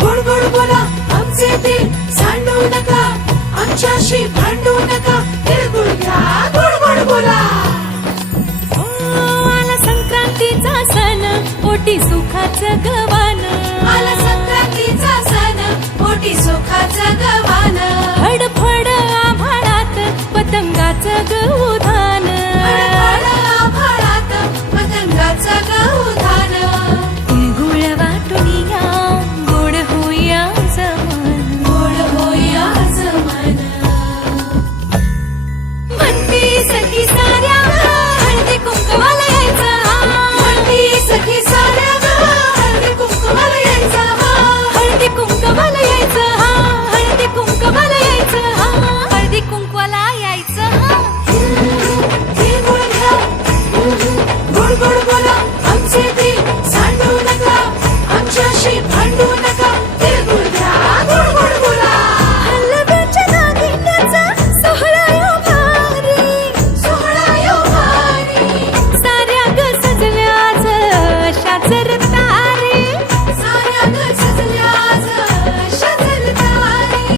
गोड गोड बोला आमचे दिल सांडू नका, आमच्याशी भांडू नका, तिळगुळ घ्या गोड गोड बोला. आला संक्रांतीचा सण, पोटी सुखाचं गवान.